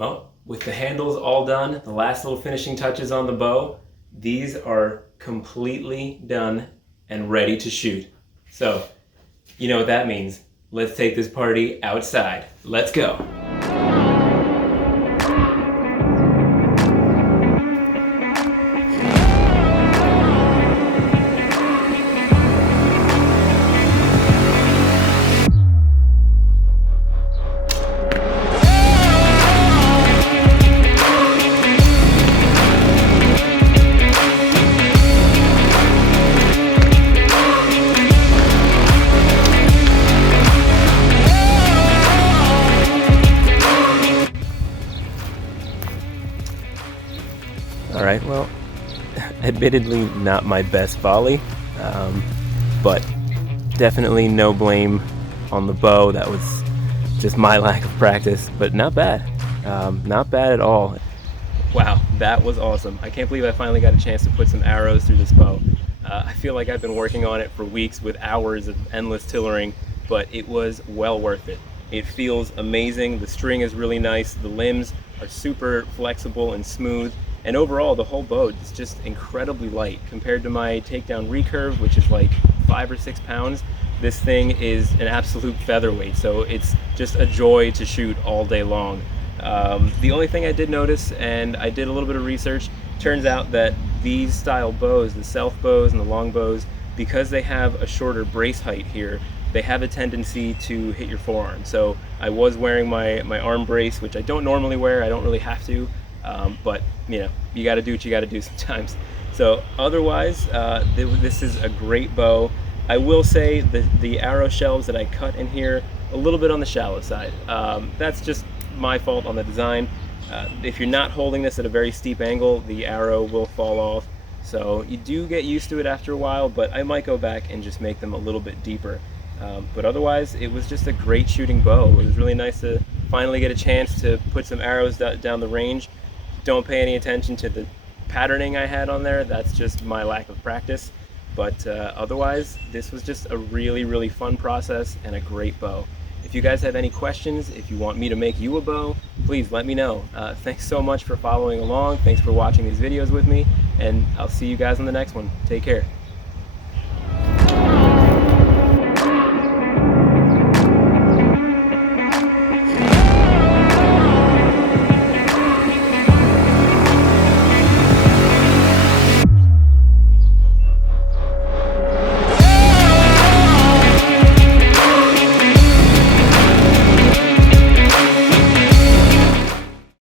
Well, with the handles all done, the last little finishing touches on the bow, these are completely done and ready to shoot. So, you know what that means. Let's take this party outside. Let's go. All right, well, admittedly not my best volley, but definitely no blame on the bow. That was just my lack of practice, but not bad. Not bad at all. Wow, that was awesome. I can't believe I finally got a chance to put some arrows through this bow. I feel like I've been working on it for weeks with hours of endless tillering, but it was well worth it. It feels amazing. The string is really nice. The limbs are super flexible and smooth. And overall, the whole bow is just incredibly light compared to my takedown recurve, which is like 5 or 6 pounds. This thing is an absolute featherweight, so it's just a joy to shoot all day long. The only thing I did notice, and I did a little bit of research, turns out that these style bows, the self bows and the long bows, because they have a shorter brace height here, they have a tendency to hit your forearm. So I was wearing my arm brace, which I don't normally wear. I don't really have to. But you know, you got to do what you got to do sometimes. So otherwise, this is a great bow. I will say that the arrow shelves that I cut in here a little bit on the shallow side. That's just my fault on the design. If you're not holding this at a very steep angle, the arrow will fall off. So you do get used to it after a while, but I might go back and just make them a little bit deeper. But otherwise, it was just a great shooting bow. It was really nice to finally get a chance to put some arrows down the range. Don't pay any attention to the patterning I had on there. That's just my lack of practice. But otherwise, this was just a really, really fun process and a great bow. If you guys have any questions, if you want me to make you a bow, please let me know. Thanks so much for following along. Thanks for watching these videos with me, and I'll see you guys on the next one. Take care.